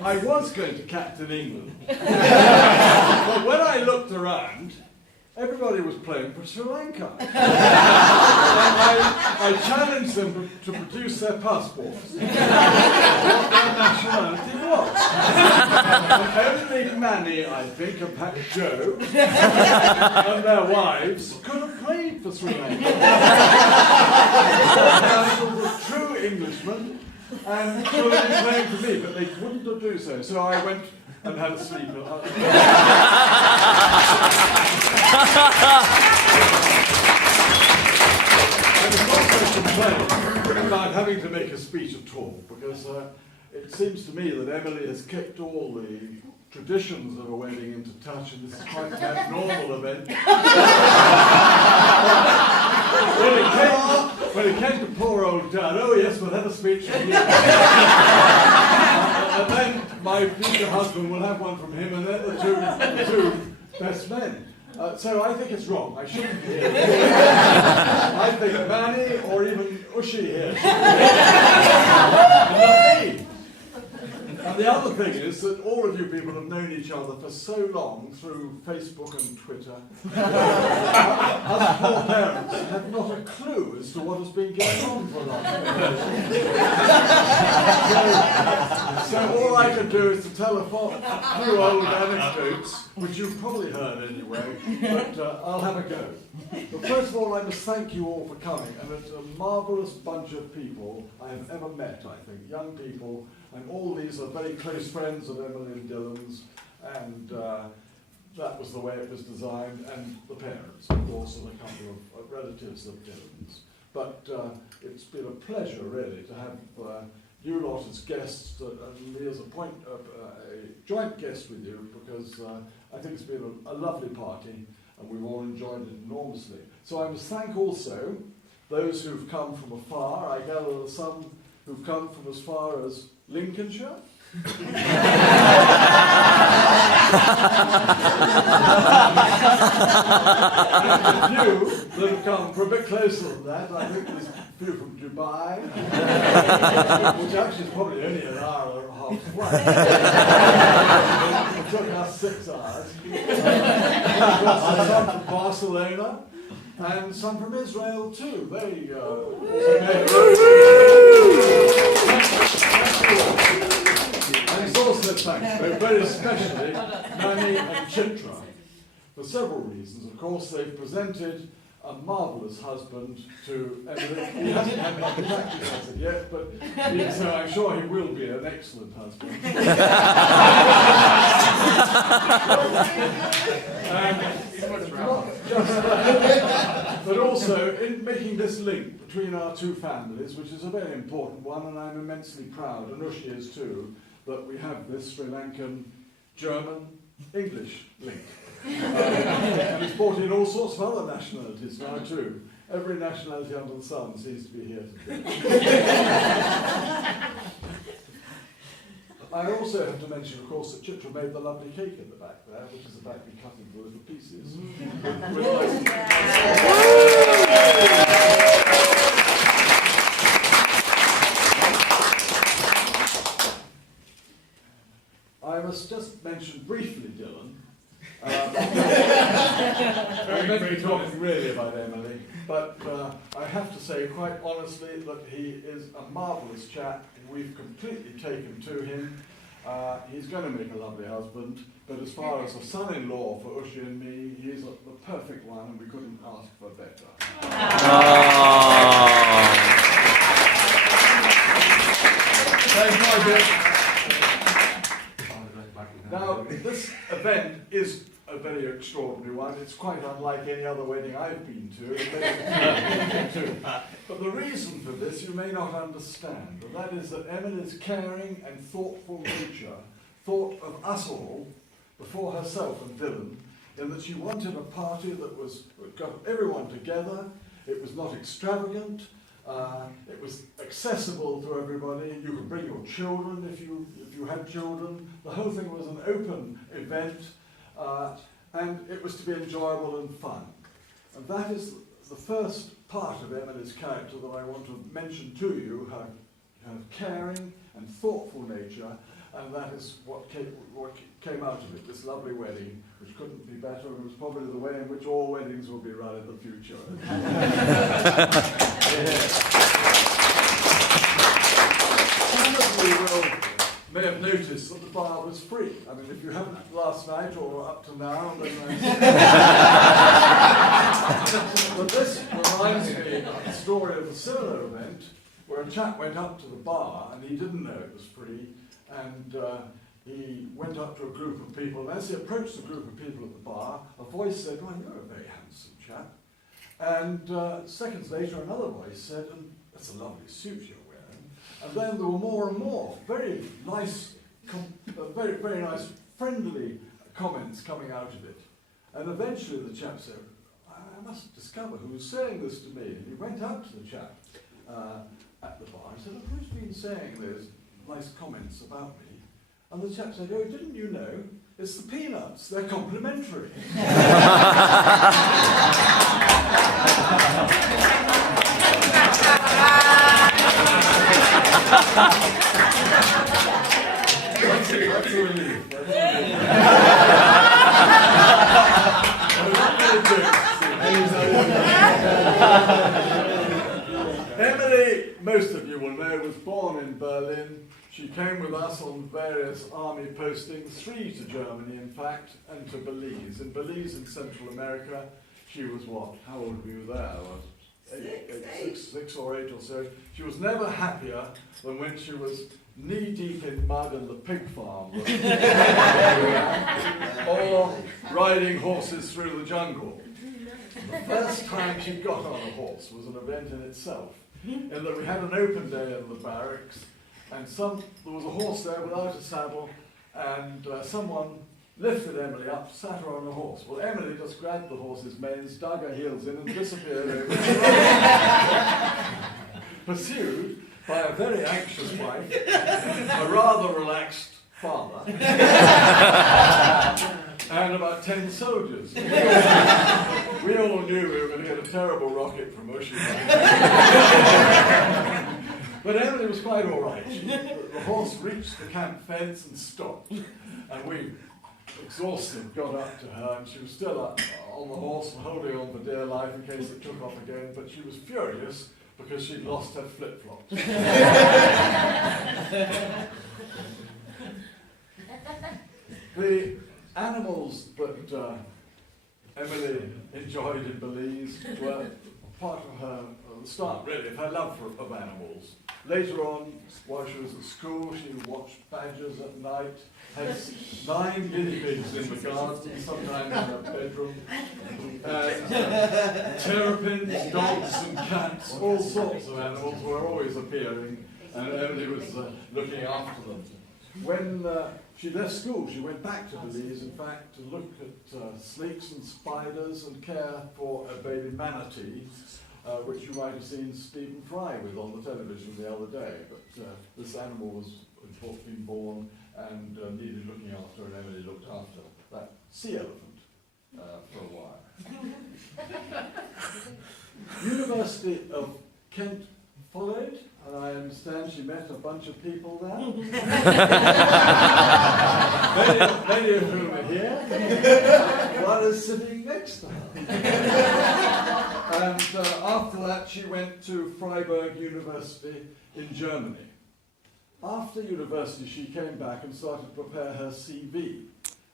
I was going to Captain England. But when I looked around, everybody was playing for Sri Lanka. And I challenged them to produce their passports. What their nationality was. And only Manny, I think, and perhaps Joe, and their wives could have played for Sri Lanka. They were true Englishmen and could have been playing for me, but they wouldn't have do so. So I went and had a sleep. I was also complaining about having to make a speech at all, because it seems to me that Emily has kept all the traditions of a wedding into touch, and this is quite an abnormal event. When it came to poor old Dad, oh yes, we'll have a speech from you. And then my future husband will have one from him, and then the two best men. So I think it's wrong. I shouldn't be here. I think Manny or even Ushi here should be here. And not me. And the other thing is that all of you people have known each other for so long through Facebook and Twitter. Us poor parents have not a clue as to what has been going on for long. So all I can do is to tell a few old anecdotes, which you've probably heard anyway, but I'll have a go. But first of all, I must thank you all for coming, and it's a marvellous bunch of people I have ever met, I think, young people, and all these are very close friends of Emily and Dylan's, and that was the way it was designed, and the parents, of course, and a couple of relatives of Dylan's. But it's been a pleasure, really, to have you lot as guests, and me as a joint guest with you, because I think it's been a lovely party, and we've all enjoyed it enormously. So I must thank also those who've come from afar. I gather there are some who've come from as far as Lincolnshire. And a few that have come for a bit closer than that. I think there's a few from Dubai, which actually is probably only an hour and a half flight. It took us 6 hours. Some from Barcelona, and some from Israel too. They and it's also thanks, very especially, Manny and Chitra, for several reasons. Of course, they've presented a marvellous husband to Emily. He hasn't had much practice as it yet, but so I'm sure he will be an excellent husband. But also in making this link between our two families, which is a very important one, and I'm immensely proud, and Ushi is too, that we have this Sri Lankan, German, English link. And it's brought in all sorts of other nationalities now too. Every nationality under the sun seems to be here today. I also have to mention, of course, that Chitra made the lovely cake in the back there, which is about to be cut into little pieces. I must just mention briefly, Dylan. I'm meant to be talking really about Emily, but I have to say quite honestly that he is a marvellous chap. We've completely taken to him. He's going to make a lovely husband, but as far as a son-in-law for Ushi and me, he's the perfect one, and we couldn't ask for better. Now, this event is a very extraordinary one. It's quite unlike any other wedding I've been to. But the reason for this you may not understand, and that is that Emily's caring and thoughtful nature thought of us all before herself and Dylan, in that she wanted a party that got everyone together. It was not extravagant. It was accessible to everybody. You could bring your children if you had children. The whole thing was an open event, and it was to be enjoyable and fun. And that is the first part of Emily's character that I want to mention to you, her caring and thoughtful nature. and that is what came out of it, this lovely wedding, which couldn't be better, and was probably the way in which all weddings will be run in the future. Some of you may have noticed that the bar was free. I mean, if you haven't last night or up to now, then but this reminds me of the story of a similar event where a chap went up to the bar and he didn't know it was free, and he went up to a group of people, and as he approached the group of people at the bar, a voice said, "Well, you're a very handsome chap." And seconds later, another voice said, "And that's a lovely suit you're wearing." And then there were more and more very nice, very nice, friendly comments coming out of it. And eventually the chap said, "I must discover who was saying this to me." And he went up to the chap at the bar and said, "Who's been saying those nice comments about me?" And the chap said, "Oh, didn't you know? It's the Peanuts. They're complimentary." That's a relief. Emily, most of you will know, was born in Berlin. She came with us on various army postings, 3 to Germany in fact, and to Belize. In Belize in Central America, she was what? How old were you there? Six or eight or so. She was never happier than when she was knee-deep in mud in the pig farm, or riding horses through the jungle. The first time she got on a horse was an event in itself, in that we had an open day in the barracks, and there was a horse there without a saddle, and someone lifted Emily up, sat her on the horse. Well, Emily just grabbed the horse's manes, dug her heels in, and disappeared over the pursued by a very anxious wife, a rather relaxed father, and about 10 soldiers. We all knew we were going to get a terrible rocket from Ushi. But Emily was quite all right. The horse reached the camp fence and stopped, and we, exhausted, got up to her, and she was still up on the horse and holding on for dear life in case it took off again, but she was furious because she'd lost her flip-flops. The animals that Emily enjoyed in Belize were part of her, the start really, of her love of animals. Later on, while she was at school, she watched badgers at night, had 9 guinea pigs in the garden, sometimes in her bedroom, terrapins, dogs and cats, all sorts of animals were always appearing, and Emily was looking after them. When she left school, she went back to Belize, in fact, to look at snakes and spiders and care for a baby manatee, which you might have seen Stephen Fry with on the television the other day. But this animal was been born and needed looking after, and Emily looked after that sea elephant for a while. University of Kent followed, and I understand she met a bunch of people there. many of whom are here. One is sitting next to her. And after that she went to Freiburg University in Germany. After university she came back and started to prepare her CV.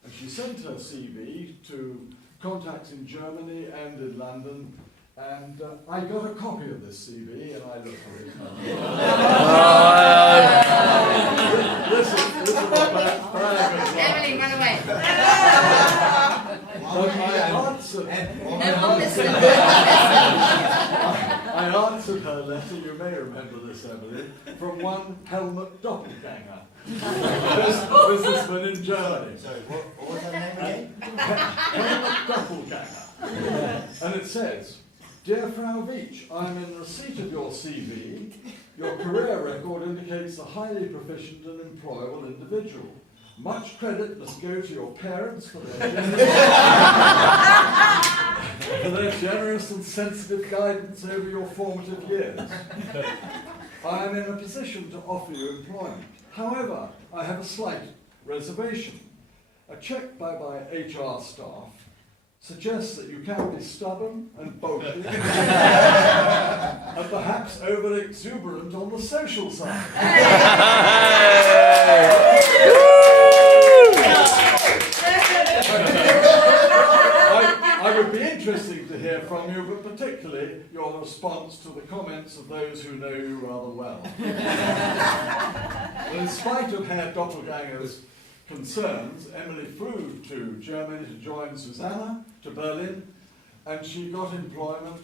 And she sent her CV to contacts in Germany and in London. And I got a copy of this CV and I looked at it. This is a bag of Emily, run away. I answered her letter, you may remember this, Emily, from one Helmut Doppelganger, businessman in Germany. Sorry, what was her name again? Helmut Doppelganger. And it says, "Dear Frau Veitch, I'm in receipt of your CV. Your career record indicates a highly proficient and employable individual. Much credit must go to your parents for their generous and sensitive guidance over your formative years. I am in a position to offer you employment. However, I have a slight reservation. A check by my HR staff suggests that you can be stubborn and bolshy and perhaps over-exuberant on the social side. I would be interested to hear from you, but particularly your response to the comments of those who know you rather well. In spite of Herr Doppelganger's concerns, Emily flew to Germany to join Susanna to Berlin, and she got employment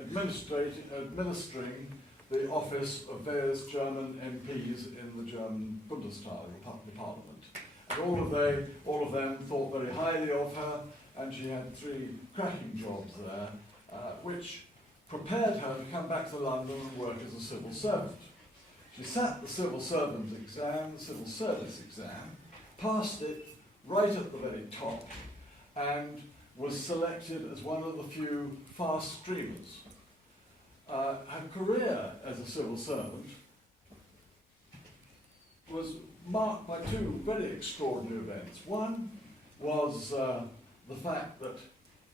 administering the office of various German MPs in the German Bundestag, the parliament. And all of them thought very highly of her, and she had 3 cracking jobs there, which prepared her to come back to London and work as a civil servant. She sat the civil servant exam, the civil service exam, passed it right at the very top, and was selected as one of the few fast streamers. Her career as a civil servant was marked by 2 very extraordinary events. One was the fact that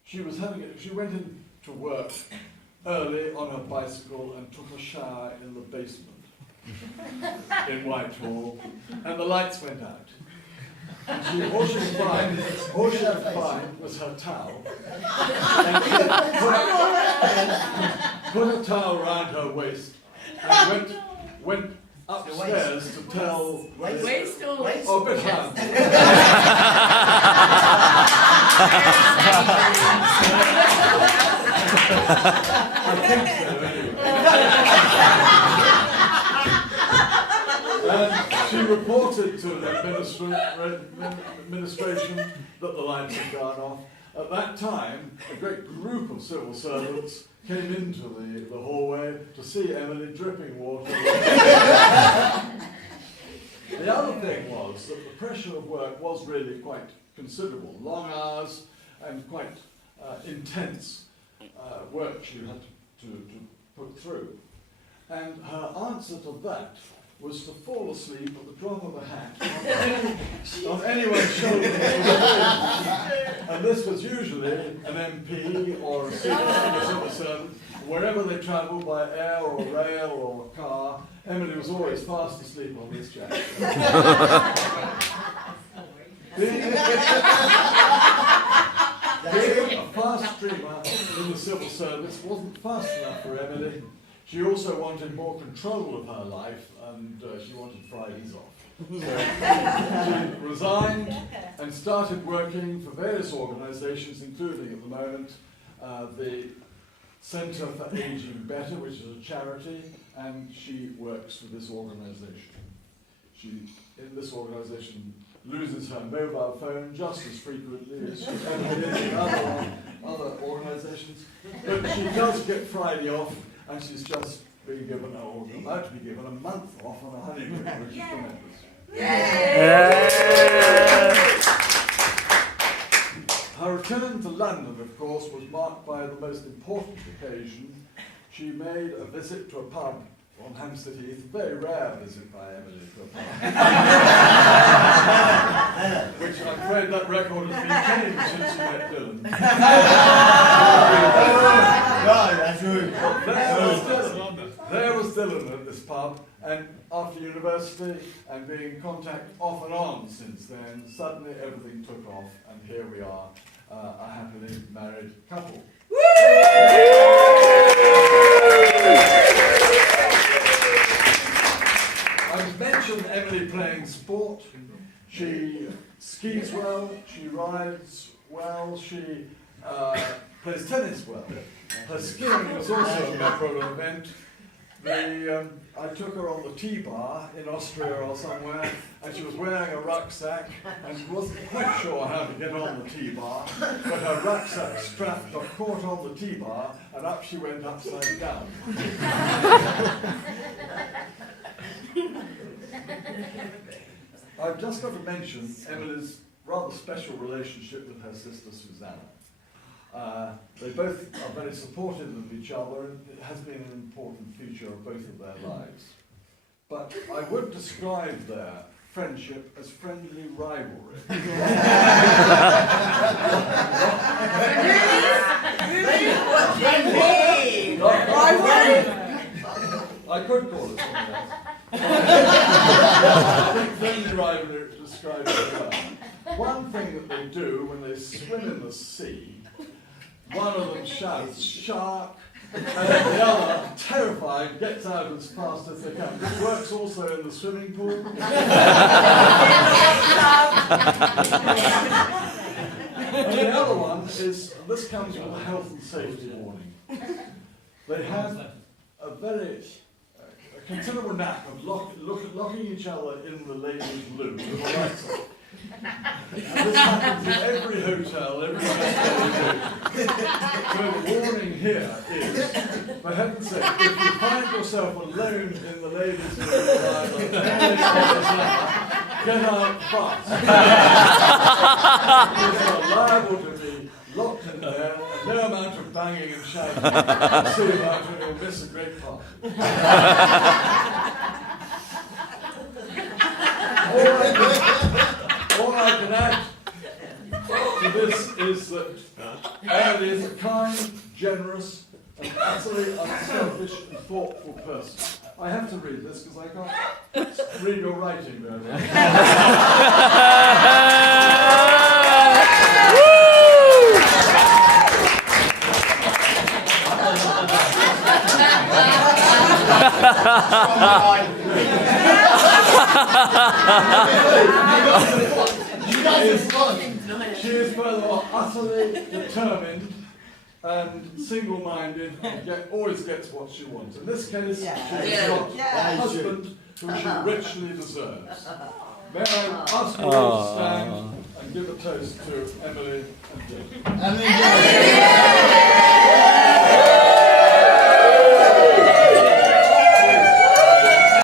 she went into work early on her bicycle and took a shower in the basement in Whitehall, and the lights went out. And all she could find was her towel. And she put a towel around her waist and went upstairs to tell... Waist or waist? Oh, bit hand. I think so, anyway. And she reported to the administration that the lights had gone off. At that time, a great group of civil servants came into the hallway to see Emily dripping water. The other thing was that the pressure of work was really quite considerable. Long hours and quite intense work she had to put through. And her answer to that was to fall asleep at the drop of a hat on anyone's shoulder. And this was usually an MP or a civil servant. Wherever they travelled by air or rail or car, Emily was always fast asleep on this jack. Being a fast streamer in the civil service wasn't fast enough for Emily. She also wanted more control of her life, and she wanted Fridays off. So she resigned and started working for various organisations, including at the moment the Centre for Aging Better, which is a charity, and she works for this organisation. She, in this organisation, loses her mobile phone just as frequently as she ever did in other organisations, but she does get Friday off. And she's just been given, or about to be given, a month off on a honeymoon, which is tremendous. Her return to London, of course, was marked by the most important occasion. She made a visit to a pub on Hampstead Heath, a very rare visit by Emily to a pub. Which I'm afraid that record has been changed since she met Dylan. There was Dylan at this pub, and after university and being in contact off and on since then, suddenly everything took off, and here we are, a happily married couple. I've mentioned Emily playing sport. She skis well, she rides well, she plays tennis well. Her skiing was also a memorable event. I took her on the T-bar in Austria or somewhere, and she was wearing a rucksack, and she wasn't quite sure how to get on the T-bar, but her rucksack strap got caught on the T-bar, and up she went upside down. I've just got to mention Emily's rather special relationship with her sister Susanna. They both are very supportive of each other, and it has been an important feature of both of their lives. but I would describe their friendship as friendly rivalry. I could call it something else. I think friendly rivalry describes it well. One thing that they do when they swim in the sea, one of them shouts, "Shark!" and the other, terrified, gets out as fast as they can. This works also in the swimming pool. And the other one is, this comes from a health and safety warning. They have a very considerable knack of locking each other in the ladies' loo with the lights on. And this happens in every hotel, every so the warning here is, for heaven's sake, if you find yourself alone in the ladies' room, get out fast. You are liable to be locked in there, and no amount of banging and shouting will see you out, and you'll miss a great party. All I can add to this is that Emily is a kind, generous, and utterly unselfish and thoughtful person. I have to read this because I can't read your writing very well. She is furthermore utterly determined and single-minded and always gets what she wants. In this case, she's got a husband who she richly deserves. May I ask you all to stand and give a toast to Emily and Jane.